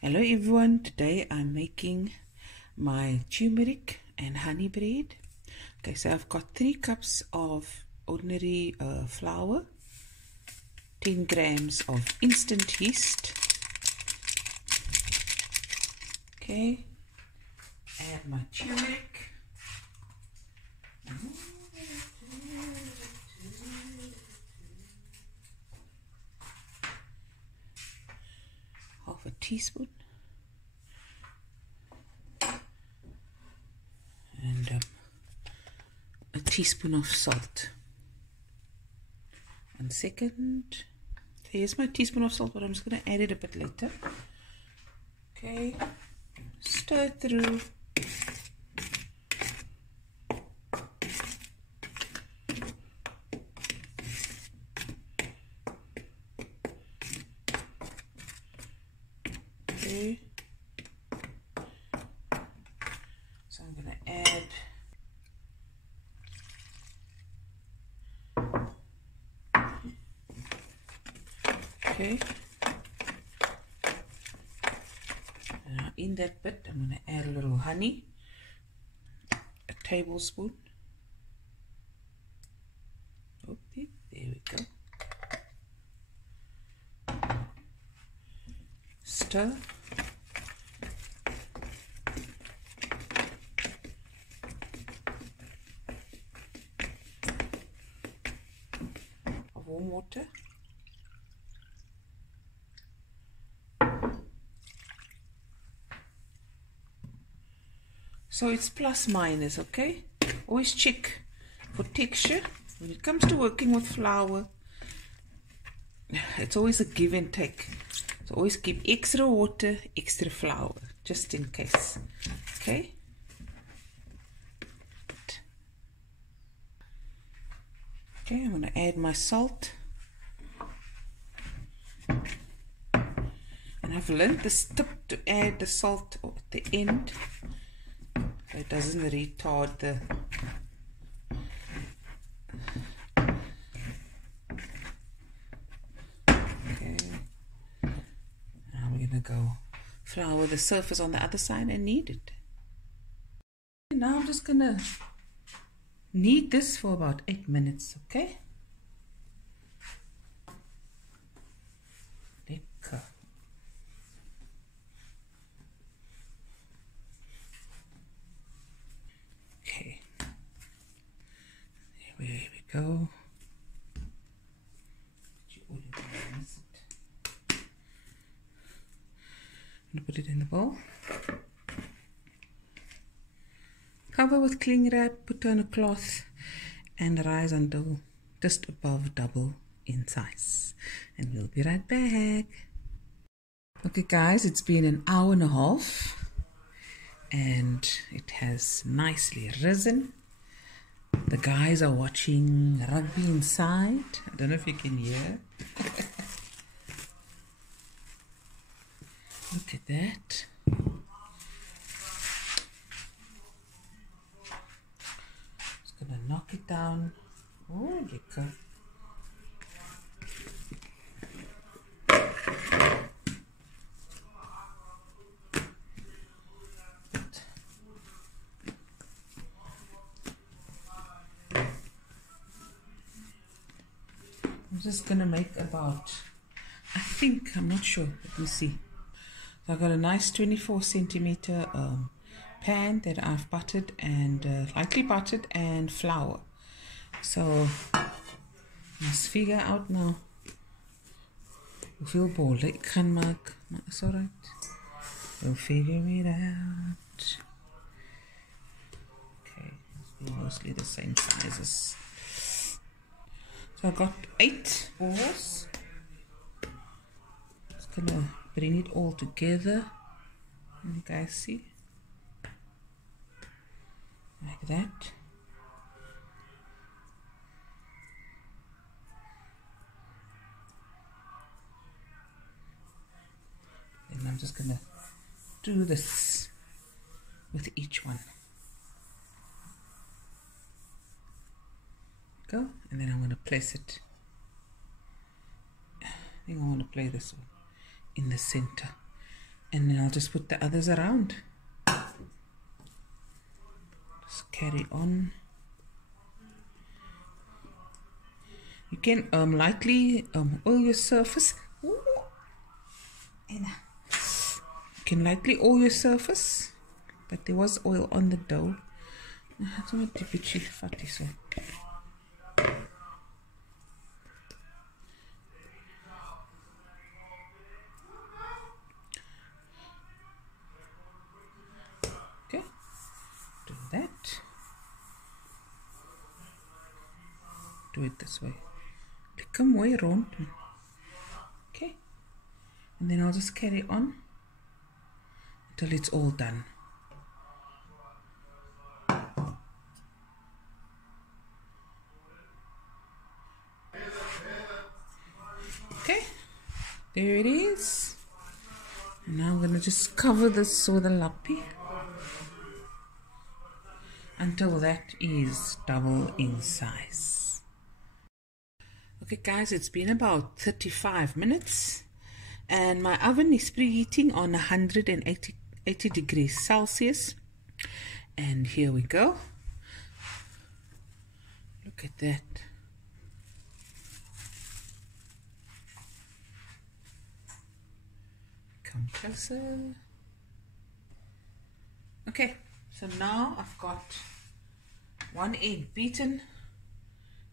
Hello everyone, today I'm making my turmeric and honey bread. Okay, so I've got 3 cups of ordinary flour, 10 grams of instant yeast. Okay, add my turmeric. Half a teaspoon. And a teaspoon of salt. 1 second. Here's my teaspoon of salt, but I'm just going to add it a bit later. Okay, stir through. Okay, so I'm going to add okay. Now in that bit, I'm going to add a little honey, a tablespoon. Okay, there we go. Stir. Of warm water. So it's plus minus, okay? Always check for texture. When it comes to working with flour, it's always a give and take. So always keep extra water, extra flour, just in case. Okay? Okay, I'm going to add my salt. And I've learned this tip to add the salt at the end, so it doesn't retard the okay. Now we're gonna go flour the surface on the other side and knead it. Now I'm just gonna knead this for about 8 minutes, okay? Lekker. Okay, there we go. I'm gonna put it in the bowl. Cover with cling wrap, put on a cloth, and rise until just above double in size. And we'll be right back. Okay guys, it's been an hour and a half. And it has nicely risen. The guys are watching rugby inside. I don't know if you can hear. Look at that. Just gonna knock it down. Oh, lekker. I'm just gonna make about, I think, I'm not sure, let me see. So I've got a nice 24 centimeter pan that I've buttered and lightly buttered and flour. So must figure out now hoeveel bolle ek gaan maak, maar is alright. We'll figure it out. Okay, it's mostly the same sizes. So I got 8 balls. Just gonna bring it all together. You guys see? Like that. And I'm just gonna do this with each one. Go, and then I'm going to place it. I think I want to place this one in the center. And then I'll just put the others around. Just carry on. You can lightly oil your surface. Ooh. You can lightly oil your surface, but there was oil on the dough. Okay, do that. Do it this way. Come way around. Okay, and then I'll just carry on until it's all done. Okay, there it is. And now I'm going to just cover this with a lappy until that is double in size. Okay guys, it's been about 35 minutes and my oven is preheating on 180 degrees Celsius. And here we go. Look at that. Come closer. Okay, so now I've got 1 egg beaten.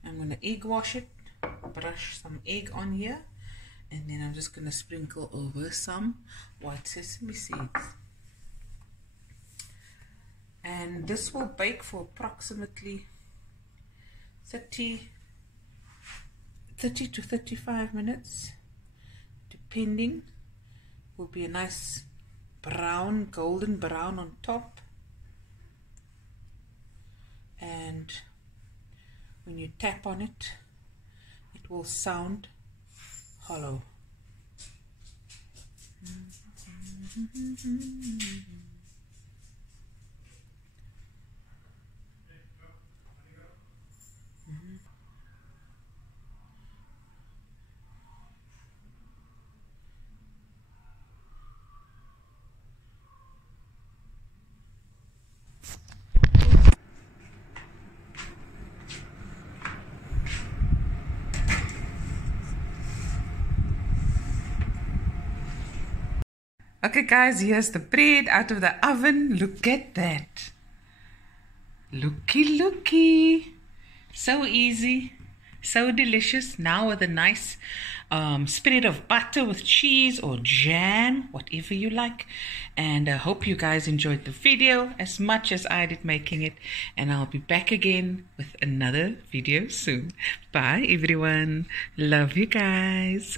I'm going to egg wash it, brush some egg on here, and then I'm just going to sprinkle over some white sesame seeds. And this will bake for approximately 30 to 35 minutes, depending. Will be a nice brown, golden brown on top, and when you tap on it, it will sound hollow. Okay guys, here's the bread out of the oven. Look at that. Looky, looky. So easy, so delicious. Now with a nice spread of butter with cheese or jam, whatever you like. And I hope you guys enjoyed the video as much as I did making it. And I'll be back again with another video soon. Bye everyone. Love you guys.